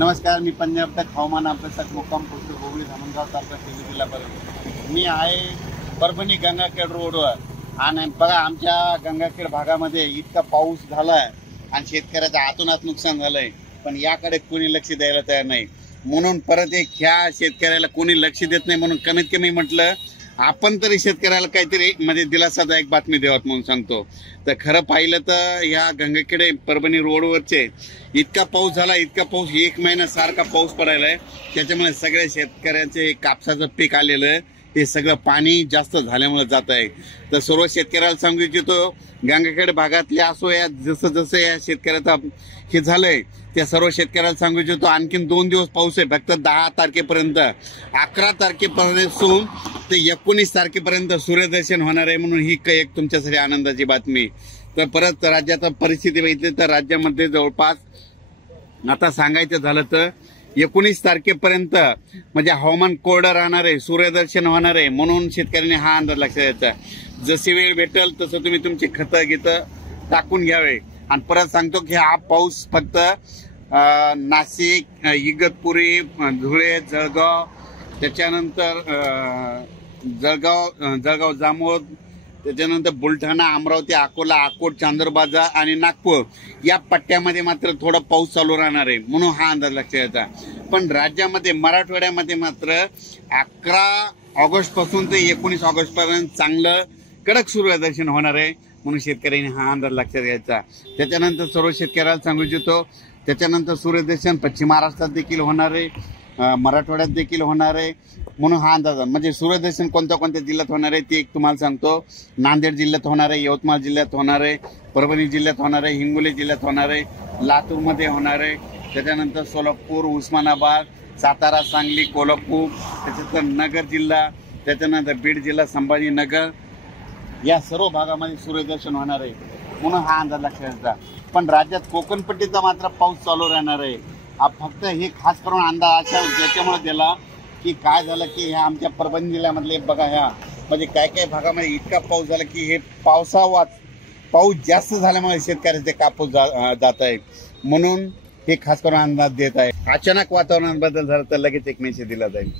नमस्कार, मी पंजाब तक हवामान अभ्यासक मुक्काम पोस्ट गोगळी धामणगाव तालुका शिरूर जिल्हा. मी आहे परभणी गंगाखेड रोडवर. आणि बघा, आमच्या गंगाखेड भागामध्ये इतका पाऊस झालाय आणि शेतकऱ्याचं आतोनात नुकसान झालंय, पण याकडे कोणी लक्ष द्यायला तयार नाही. म्हणून परत एक ह्या शेतकऱ्याला कोणी लक्ष देत नाही, म्हणून कमीत कमी म्हटलं आपण तरी शेतकऱ्याला काहीतरी म्हणजे दिलासादायक बातमी द्यावत म्हणून सांगतो. तर खरं पाहिलं तर या गंगाखेड परभणी रोडवरचे इतका पाऊस झाला, इतका पाऊस, 1 महिना सारखा पाऊस पडायलाय. त्याच्यामुळे सगळ्या शेतकऱ्यांचे कापसाचं पीक आलेलं आहे, ते सगळं पाणी जास्त झाल्यामुळे जात आहे. तर सर्व शेतकऱ्याला सांगू इच्छितो, गंगाखेड भागातले असो या जसं जसं या शेतकऱ्याचा हे झालंय त्या सर्व शेतकऱ्याला सांगू इच्छितो, आणखीन 2 दिवस पाऊस आहे. फक्त 10 तारखेपर्यंत, 11 तारखेपासून ते 19 तारखेपर्यंत सूर्यदर्शन होणार आहे. म्हणून ही एक तुमच्यासाठी आनंदाची बातमी. तर परत राज्याचा परिस्थिती बघितली तर राज्यामध्ये जवळपास आता सांगायचं झालं तर 19 तारखेपर्यंत म्हणजे हवामान कोरडं राहणार आहे, सूर्यदर्शन होणार आहे. म्हणून शेतकऱ्यांनी हा अंदाज लक्षात द्यायचा. जशी वेळ भेटेल तसं तुम्ही तुमची खतं घेतं टाकून घ्यावे. आणि परत सांगतो की हा पाऊस फक्त नाशिक, इगतपुरी, धुळे, जळगाव, त्याच्यानंतर जळगाव जामोद, त्याच्यानंतर बुलढाणा, अमरावती, अकोला, अकोट, चांदूरबाजार आणि नागपूर या पट्ट्यामध्ये मात्र थोडा पाऊस चालू राहणार आहे. म्हणून हा अंदाज लक्षात घ्यायचा. पण राज्यामध्ये मराठवाड्यामध्ये मात्र 11 ऑगस्ट पासून ते 19 ऑगस्ट पर्यंत चांगलं कडक सूर्यदर्शन होणार आहे. म्हणून शेतकऱ्यांनी हा अंदाज लक्षात घ्यायचा. त्याच्यानंतर सर्व शेतकऱ्याला सांगू इच्छितो, त्याच्यानंतर सूर्यदर्शन पश्चिम महाराष्ट्रात देखील होणार आहे, मराठवाड्यात देखील होणार आहे. म्हणून हा अंदाज म्हणजे सूर्यदर्शन कोणत्या कोणत्या जिल्ह्यात होणार आहे ते एक तुम्हाला सांगतो. नांदेड जिल्ह्यात होणार आहे, यवतमाळ जिल्ह्यात होणार आहे, परभणी जिल्ह्यात होणार आहे, हिंगोली जिल्ह्यात होणार आहे, लातूरमध्ये होणार आहे, त्याच्यानंतर सोलापूर, उस्मानाबाद, सातारा, सांगली, कोल्हापूर, त्याच्यानंतर नगर जिल्हा, त्याच्यानंतर बीड जिल्हा, संभाजीनगर या सर्व भागामध्ये सूर्यदर्शन होणार आहे. म्हणून हा अंदाज लक्षात घ्यायचा. पण राज्यात कोकणपट्टीचा मात्र पाऊस चालू राहणार आहे. फक्त हे खास करून अंदाज अशा याच्यामुळे दिला की काय झालं की ह्या आमच्या परभणी जिल्ह्यामधले बघा, ह्या म्हणजे काय काय भागामध्ये इतका पाऊस झाला की हे पाऊस जास्त झाल्यामुळे शेतकऱ्याचे कापूस जात आहे. म्हणून हे खास करून अंदाज देत आहे. अचानक वातावरणात बदल झाला तर लगेच एक मेसेज दिला जाईल.